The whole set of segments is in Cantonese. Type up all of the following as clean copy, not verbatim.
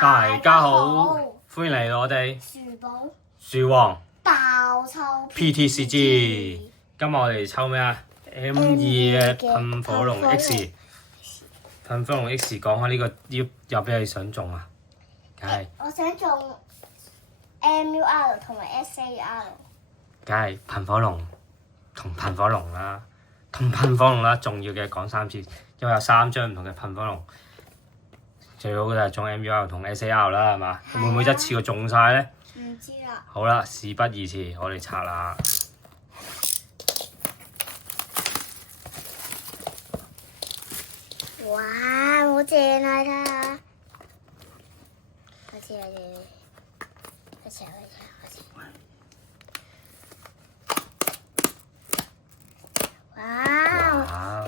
大家好，歡迎嚟到我哋樹寶樹王爆抽 PTCG。今日我哋抽咩啊？M2嘅噴火龍 X。噴火龍 X 講開呢個有咩你想中啊？梗係我想中 MUR 同埋 SAR。梗係噴火龍同噴火龍啦，同噴火龍啦。重要嘅講3次，因為有3張唔同嘅噴火龍。最好嘅就係中 MUR 同 SAR 啦，係嘛？會唔會一次過中晒咧？唔知啦。好啦，事不宜遲，我哋拆啦。哇，好正啊！睇下，開始。哇！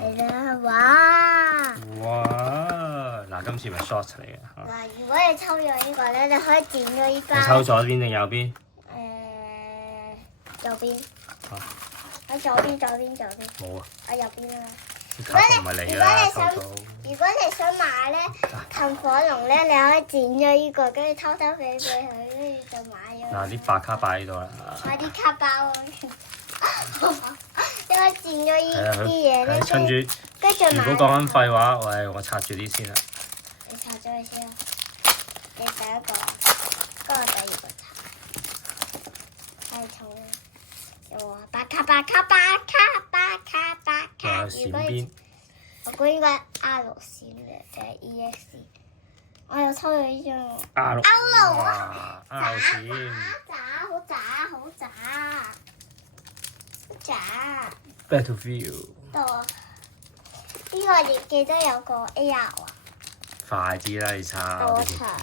嚟啦！哇！嗱，今次咪 short 嚟嘅。嗱，如果你抽咗呢個咧，你可以剪咗呢包。你抽左邊定右邊？右邊。啊！喺左邊。冇啊！喺右邊啊！啲卡唔係你啦，抽到。如果你想買咧噴火龍咧，你可以剪咗呢個，跟住偷偷俾佢，跟住就買咗。嗱，啲白卡擺喺度啦。買啲卡包啊！因為剪咗呢啲嘢咧，趁住。跟住如果講緊廢話，我拆住啲先啦。你拆咗佢先啊！你第一個，跟住第二個拆。太重啦！又話白卡。閃邊。我估應該係 R 閃嘅定係 EX。我又抽到呢張。R 啊！閃。好渣。Battlefield。到呢個亦記得有個 AR 啊。快啲啦，你抄。我查。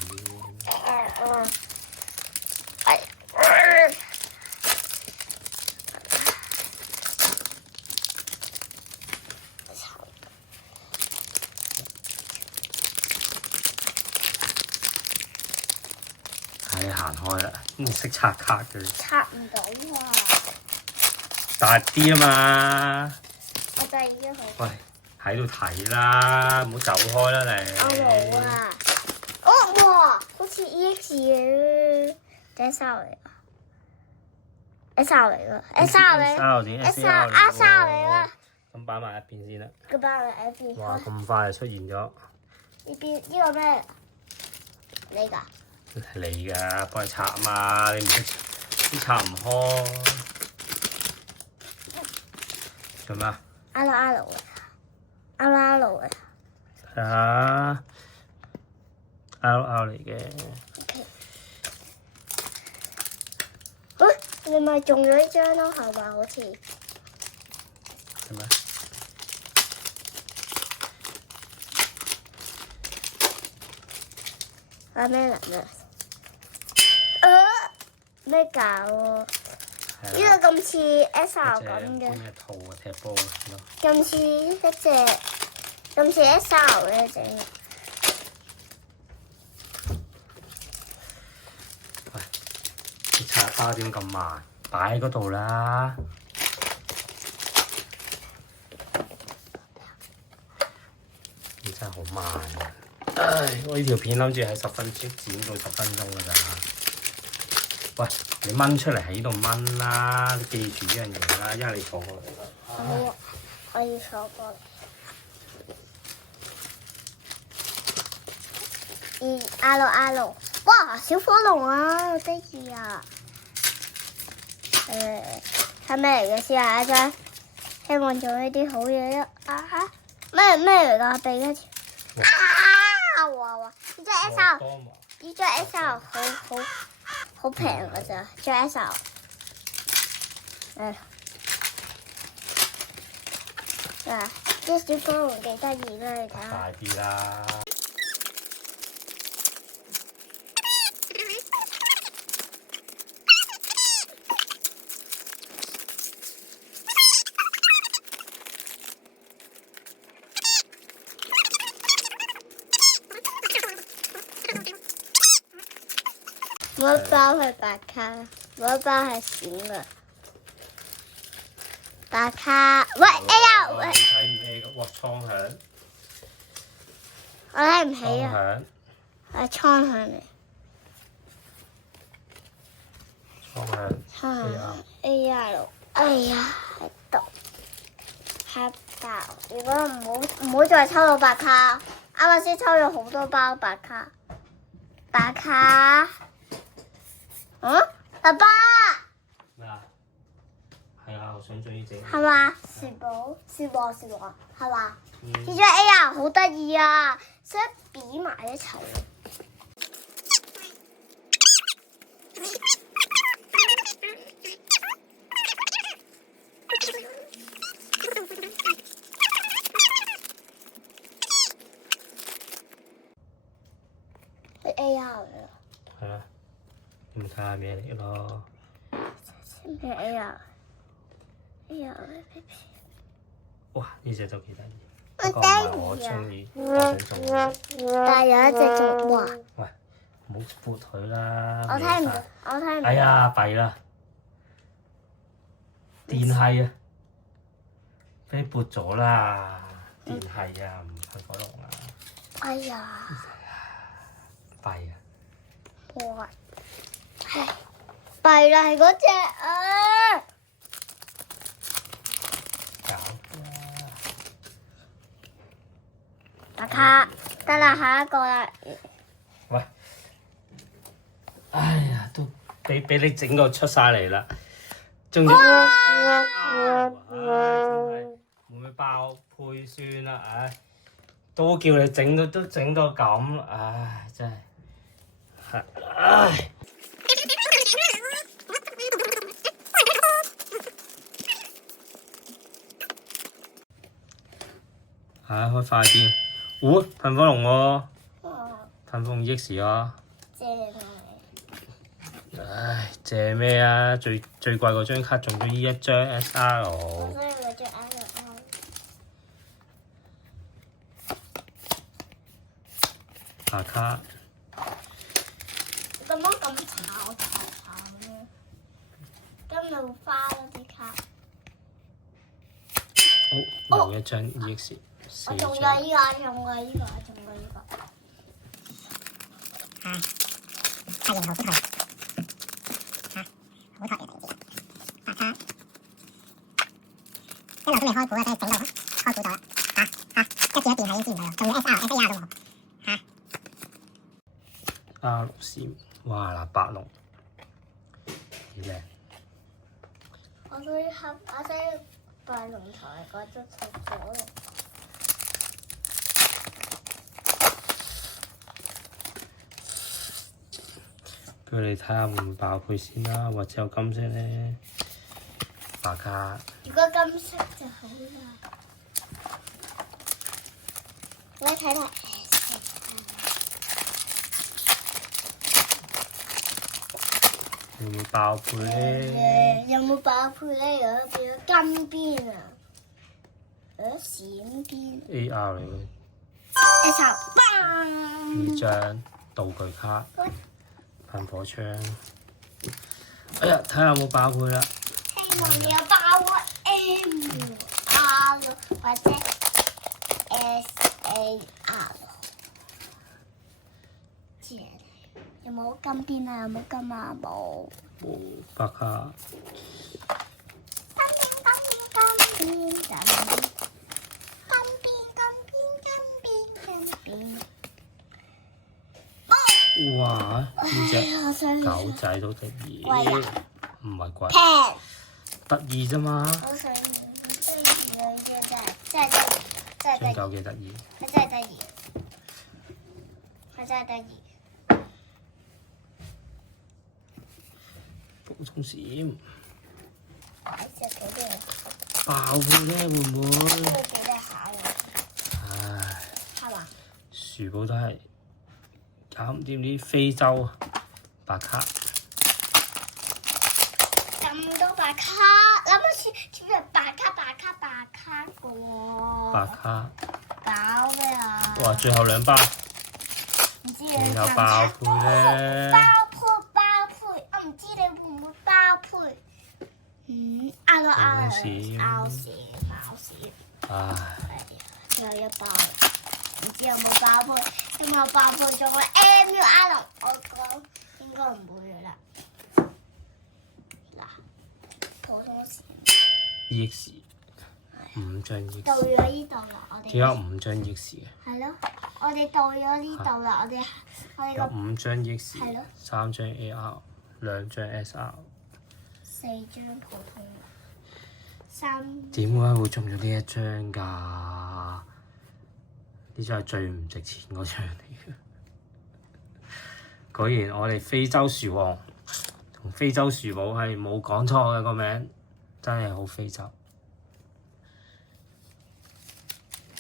你行開啦，你識拆卡嘅。拆唔到啊！大啲啊嘛。我第二張好。喂，喺度睇啦，唔好走開啦你。我冇啊！哦哇，好似 EX 嘅，SR 嚟啊！SR 嚟啦！SR 嚟啦！咁擺埋一邊先啦。佢擺埋一邊。哇！咁快就出現咗。呢邊呢個咩？你㗎？你㗎，幫你拆啊嘛！你唔識啲拆唔開。做咩啊？R 嘅。睇下 R 嚟嘅。你咪中咗呢張咯，係嘛？好似。係咩？係咩嚟㗎？咩搞喎？呢個咁似 SR 咁嘅。咩套啊？踢波咯。咁似 SR 嘅整。喂，你拆包點咁慢？擺喺嗰度啦。你真係好慢啊！唉，我呢條片諗住係10分鐘剪到10分鐘㗎咋。喂，你掹出嚟喺度掹啦！你記住呢樣嘢啦，因為你坐過嚟啦。好，我要坐過嚟。R，哇！小火龍啊，好得意啊！係咩嚟嘅先啊？一張，希望做呢啲好嘢啦！咩嚟㗎？俾一次。哇！呢張 SR 好平㗎咋，張 SR。啲小火龍幾得意啦，你睇下。大啲啦。我一包係白卡，我一包係閃㗎。白卡，喂 A 啊！喂，睇唔起嘅，哇！倉響，我睇唔起啊！響，係倉向嚟。倉向 AR。哎呀，喺度。黑包。如果唔好再抽到白卡，啱啱先抽咗好多包白卡。白卡。爸爸。咩啊？係啊，我想中意整。係嘛？是寶，係嘛？呢張 AR 好得意啊，識比埋一齊。係 AR 嚟咯。係啊，你咪睇下咩嚟咯？咩 AR？AR 哇！呢隻都幾得意。我不過唔係我中意，我想中意。但係有一隻仲哇！喂，唔好撥佢啦！我睇唔到，我睇唔到。哎呀，弊啦！電係啊，俾你撥咗啦！電係啊，唔係火龍啊！哎呀！弊啊！哇！係弊啦，係嗰隻啊！搞啦！白卡得啦，下一個啦。喂！哎呀，都俾你整個出晒嚟啦，仲要唉，真係會唔會爆配算啦？唉，都叫你整都整到咁，唉，真係，唉。開快啲！噴火龍喎，噴火龍 X 啊！唉，借咩啊？最貴嗰張卡中咗呢一張 SR。所以我張 SR。白卡。咁樣咁炒咧？今日會花咗啲卡。好，又一張 EX。我仲有呢個，仲有呢個。係型號好台。好台嘅名字。白卡。一路都未開盤啊，真係整到開盤咗啦。跟住一電係已經知唔到啦，仲要 SR、SAR 都冇。R 閃，哇嗱，白龍幾靚。我想白龍台嗰隻出咗。佢哋睇下會唔會爆配先啦，或者有金色咧，白卡。如果金色就好啦。我睇睇。會唔會爆配咧？有冇爆配咧？有變咗金邊啊！有閃邊。AR 嚟嘅。一手棒。呢張道具卡，噴火槍。哎呀，睇下有冇爆配啦！希望有爆個 MR 或者 SAR。有冇金邊啊？有冇金啊？冇。白卡。哇！呢隻狗仔都得意，唔係貴，得意啫嘛。好想要，真係張狗幾得意。佢真係得意，佢真係得意。普通閃。呢爆配咧會唔會？個幾多下嘅？唉，係嘛？薯寶都係搞唔掂啲非洲白卡。咁多白卡，諗下全部白卡嘅喎。白卡。搞咩啊？哇！最後兩包。唔知仲有爆配咧。爆配，我唔知你會唔會爆配。閃。爆閃。唉。仲有一包。知有冇爆配，有冇爆配咗個 MUR， 我講應該唔會嘅啦。嗱，普通時 EX 5張 EX。到咗呢度啦，我哋。點解5張 EX 嘅？係咯，我哋到咗呢度啦，我哋有5張 EX，係咯3張 AR， 2張 SR。4張普通3。點解會中咗呢一張㗎？呢張係最唔值錢嗰張嚟嘅。果然我哋非洲樹王同非洲樹寶係冇講錯嘅個名，真係好非洲。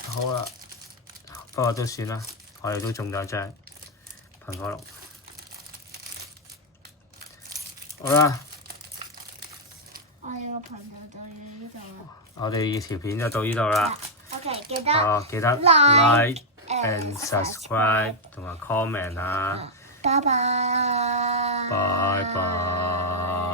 好啦，不過都算啦，我哋都中咗一張噴火龍。好啦，我哋個頻道到呢度啦。我哋條片就到呢度啦。OK，記得 like and subscribe 同埋 comment 啊！拜拜。拜拜。